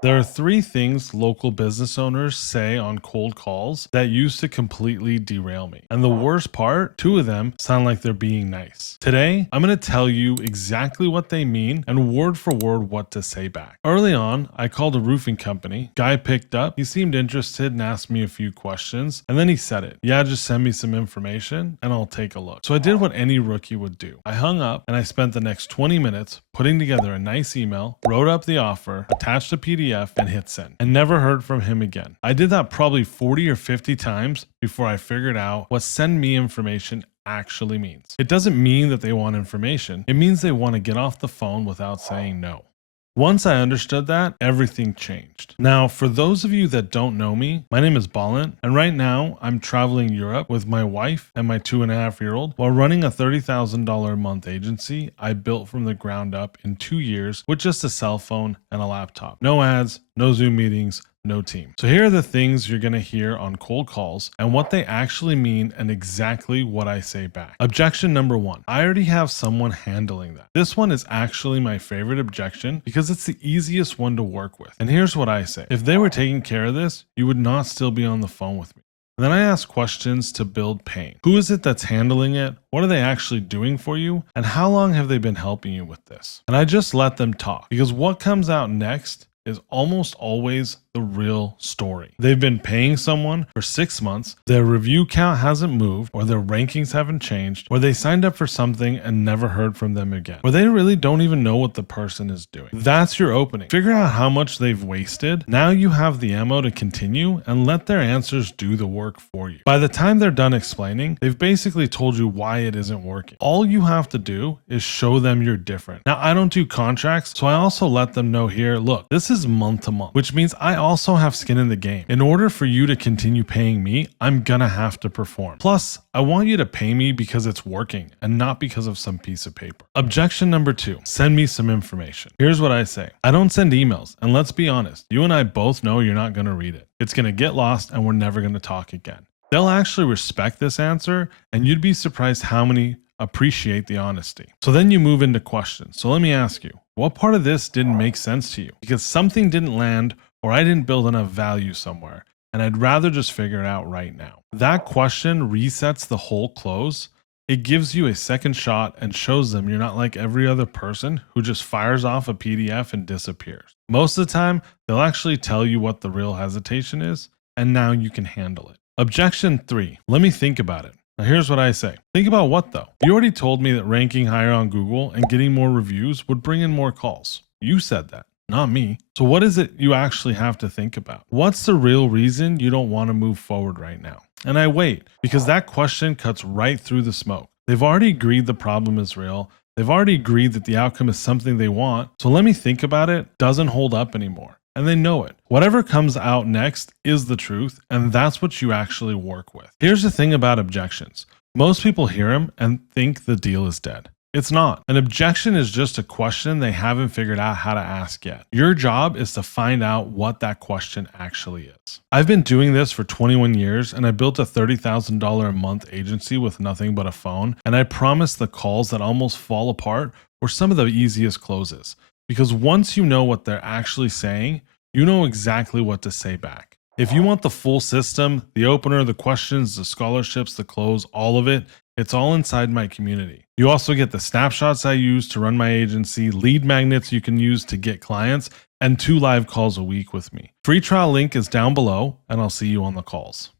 There are three things local business owners say on cold calls that used to completely derail me. And the worst part, two of them sound like they're being nice. Today, I'm going to tell you exactly what they mean and word for word what to say back. Early on, I called a roofing company. Guy picked up. He seemed interested and asked me a few questions. And then he said it. Yeah, just send me some information and I'll take a look. So I did what any rookie would do. I hung up and I spent the next 20 minutes putting together a nice email, wrote up the offer, attached a PDF, and hit send, and never heard from him again. I did that probably 40 or 50 times before I figured out what send me information actually means. It doesn't mean that they want information. It means they want to get off the phone without saying no. Once I understood that, everything changed. Now, for those of you that don't know me, my name is Balint, and right now I'm traveling Europe with my wife and my 2.5-year-old while running a $30,000 a month agency I built from the ground up in 2 years with just a cell phone and a laptop. No ads, no Zoom meetings, no team. So here are the things you're going to hear on cold calls and what they actually mean and exactly what I say back. Objection number 1. I already have someone handling that. This one is actually my favorite objection because it's the easiest one to work with. And here's what I say. If they were taking care of this, you would not still be on the phone with me. And then I ask questions to build pain. Who is it that's handling it? What are they actually doing for you? And how long have they been helping you with this? And I just let them talk because what comes out next is almost always the real story. They've been paying someone for 6 months, their review count hasn't moved, or their rankings haven't changed, or they signed up for something and never heard from them again, or they really don't even know what the person is doing. That's your opening. Figure out how much they've wasted. Now you have the ammo to continue and let their answers do the work for you. By the time they're done explaining, they've basically told you why it isn't working. All you have to do is show them you're different. Now, I don't do contracts, so I also let them know here, look, this is month to month, which means I also have skin in the game. In order for you to continue paying me, I'm gonna have to perform. Plus, I want you to pay me because it's working and not because of some piece of paper. Objection number 2, send me some information. Here's what I say. I don't send emails, and let's be honest, you and I both know you're not gonna read it. It's gonna get lost and we're never gonna talk again. They'll actually respect this answer, and you'd be surprised how many appreciate the honesty. So then you move into questions. So let me ask you, what part of this didn't make sense to you? Because something didn't land or I didn't build enough value somewhere, and I'd rather just figure it out right now. That question resets the whole close. It gives you a second shot and shows them you're not like every other person who just fires off a PDF and disappears. Most of the time, they'll actually tell you what the real hesitation is, and now you can handle it. Objection 3, let me think about it. Now here's what I say. Think about what though? You already told me that ranking higher on Google and getting more reviews would bring in more calls. You said that, not me. So what is it you actually have to think about? What's the real reason you don't want to move forward right now? And I wait because that question cuts right through the smoke. They've already agreed the problem is real. They've already agreed that the outcome is something they want. So let me think about it doesn't hold up anymore. And they know it. Whatever comes out next is the truth, and that's what you actually work with. Here's the thing about objections. Most people hear them and think the deal is dead. It's not. An objection is just a question they haven't figured out how to ask yet. Your job is to find out what that question actually is. I've been doing this for 21 years, and I built a $30,000 a month agency with nothing but a phone, and I promise the calls that almost fall apart were some of the easiest closes. Because once you know what they're actually saying, you know exactly what to say back. If you want the full system, the opener, the questions, the scholarships, the close, all of it, it's all inside my community. You also get the snapshots I use to run my agency, lead magnets you can use to get clients, and 2 live calls a week with me. Free trial link is down below, and I'll see you on the calls.